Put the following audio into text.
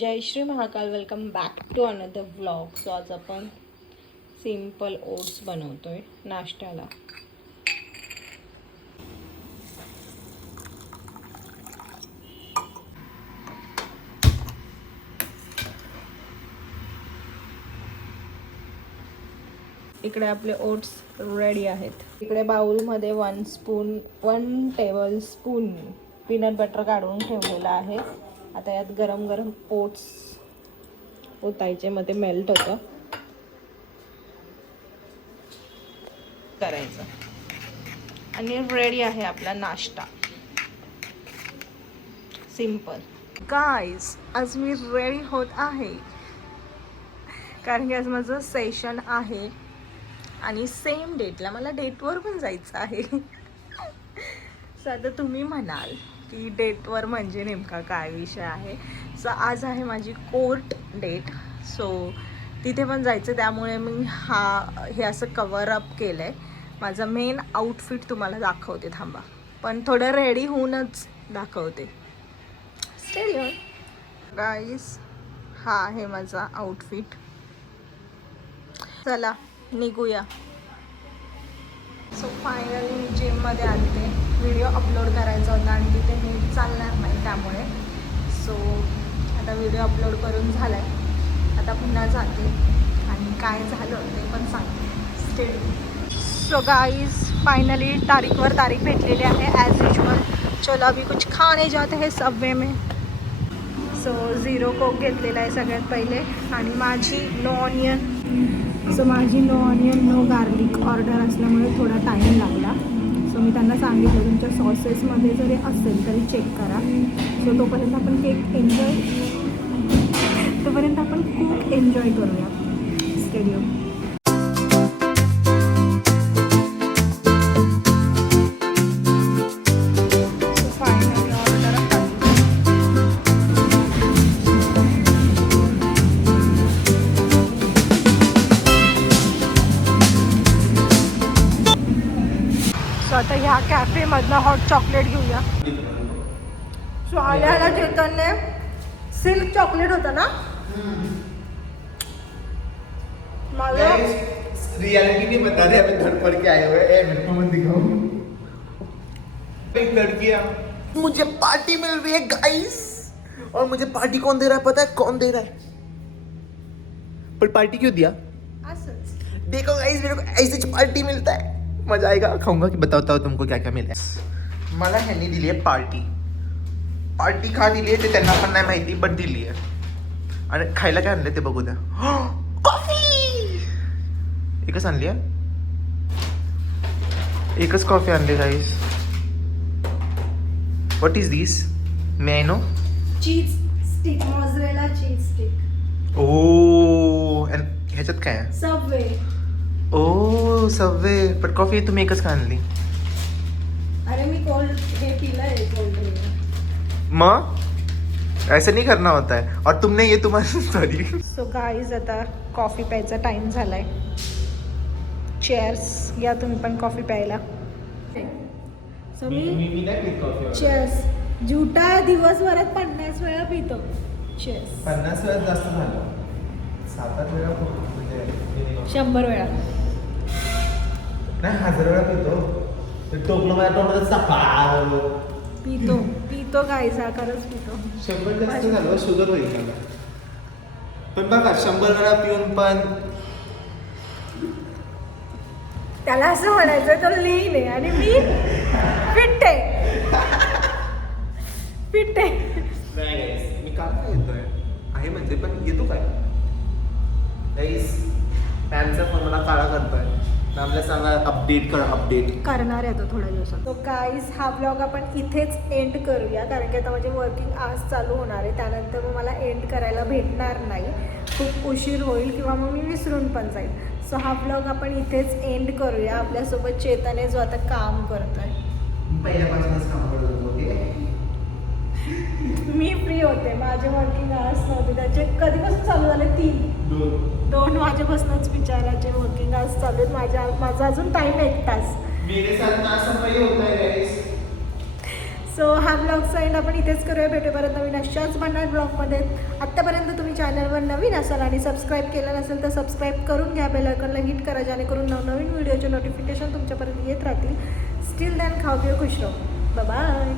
Jai Shri Mahakal. Welcome back to another vlog. So आज आपण simple oats बनवतोय नाश्त्याला. इकडे आपले ओट्स रेडी आहेत. इकडे बाउलमध्ये 1 टेबल स्पून पीनट बटर काढून ठेवलेलं आहे. आता यात गरम गरम ओट्स ओतायचे, मग ते मेल्ट होतं. करायचं आणि रेडी आहे आपला नाश्ता. सिंपल. गाईज, आज मी रेडी होत आहे कारण की आज माझं सेशन आहे आणि सेम डेटला मला डेटवर पण जायचं आहे. सो आता तुम्ही म्हणाल की डेटवर म्हणजे नेमका काय विषय आहे. सो आज आहे माझी कोर्ट डेट. सो तिथे पण जायचं, त्यामुळे मी हे असं कवर अप केलं आहे. माझं मेन आउटफिट तुम्हाला दाखवते, थांबा. पण थोडं रेडी होऊनच दाखवते. स्टेडियम गाईस, हा आहे माझा आउटफिट. चला निघूया. सो फायनली मी जिममध्ये आलते. व्हिडिओ अपलोड करायचा होता आणि तिथे नीट चालणार नाही, त्यामुळे सो आता व्हिडिओ अपलोड करून झाला आहे. आता पुन्हा जाते आणि काय झालं ते पण सांगते. स्टेडियम. सो गाइस, फाइनली तारीखवर तारीख भेटलेली आहे. ॲज युजल चलो अभी कुछ खाने जाते हैं सबवे में. सो 0 कोक घेतलेला आहे सगळ्यात पहिले. आणि माझी no onion no garlic order असल्यामुळे थोडा टाईम लागला. सो मी त्यांना सांगितलं तुमच्या सॉसेसमध्ये जरी असेल तरी चेक करा. सो तोपर्यंत आपण खूप एन्जॉय करूया. स्टेडियम. आता ह्या कॅफेमधनं हॉट चॉकलेट घेऊया. सो आल्याला चेतनने सिल्क चॉकलेट होतं ना. मला रियलिटी नहीं बता रहे, अभी घर पढ़ के आए हुए हैं. मेरे को दिखाओ. एक लड़कियां, मुझे पार्टी मिल रही है गाइस. और मुझे पार्टी कौन दे रहा है पता है? कौन दे रहा है? पर पार्टी क्यों दिया? असंच. देखो गाइस, मेरे को ऐसे पार्टी मिलता है. मजा आएगा. खाऊंगा कि बताओ तुमको क्या क्या मिला है. मला ह्यांनी दिली आहे पार्टी का दिली आहे ते त्यांना पण नाही माहिती, बट दिली आहे. आणि खायला काय आणलं ते बघू द्या. कॉफी एकच आणली आहे. एकच कॉफी आणली guys. What is this? May I know. Cheese stick, mozzarella cheese stick. Oh, ह्याच्यात काय आहे? सबवे. Oh Subway. पण कॉफी तुम्ही एकच का आणली? अरे मी कोल्ड हे पिलंय, कोल्ड ड्रिंक. मग ऐसा नहीं करना होता है. और तुमने ये तुम्हारी सॉरी. सो गाईज, आता कॉफी प्यायचा टाइम झालाय. चेअर्स. या तुम्ही पण कॉफी प्यायला. सो मी चेअर्स. झुटा दिवसभरात 50 वेळा पितो. चेअर्स. 50 वेळा जास्त झालं. 7-8 वेळा म्हणजे 100 वेळा. नाही, 1000 वेळा पितो. ते टोपलं माझ्या तोंडात सापाव. पितो गाईज, हा खरंच पितो. 100 जास्त झालं, शुगर होईल मला. पण बघा, 100 वेळा पिऊन पण त्याला असं म्हणायचं तो लीन आहे आणि मी फिट आहे. नाही, मी काय येतोय आहे म्हणजे, पण येतो काय पॅनचा फोन मला काळा करतोय. आम्हाला सांगा अपडेट करणार आहे तो थोड्या दिवसात. तो गाईज, हा ब्लॉग आपण इथेच एंड करूया कारण की आता माझे वर्किंग आवर्स चालू होणार आहे. त्यानंतर मग मला एंड करायला भेटणार नाही. खूप उशीर होईल किंवा मग मी विसरून पण जाईल. सो हा ब्लॉग आपण इथेच एंड करूया. आपल्यासोबत चेतने जो आता काम करतोय. पहिल्यापासूनच काम करत होतो. मी फ्री होते, माझे वर्किंग आवर्स नव्हते. त्याचे कधीपासून चालू झाले? 2 वाजेपासूनच विचाराचे वर्किंग आवर्स चालू आहेत. माझा अजून टाईम 1 तास. सो हा ब्लॉगचा एंड आपण इथेच करूया. भेटू परत नवीन अशाच भन्नाट ब्लॉगमध्ये. आत्तापर्यंत तुम्ही चॅनलवर नवीन असाल आणि सबस्क्राईब केलं नसेल तर सबस्क्राईब करून घ्या. बेल आयकॉनला हिट करा जेणेकरून नवनवीन व्हिडिओचे नोटिफिकेशन तुमच्यापर्यंत येत राहतील. स्टील दॅन खाऊ पिऊ खुश राहू. बाय.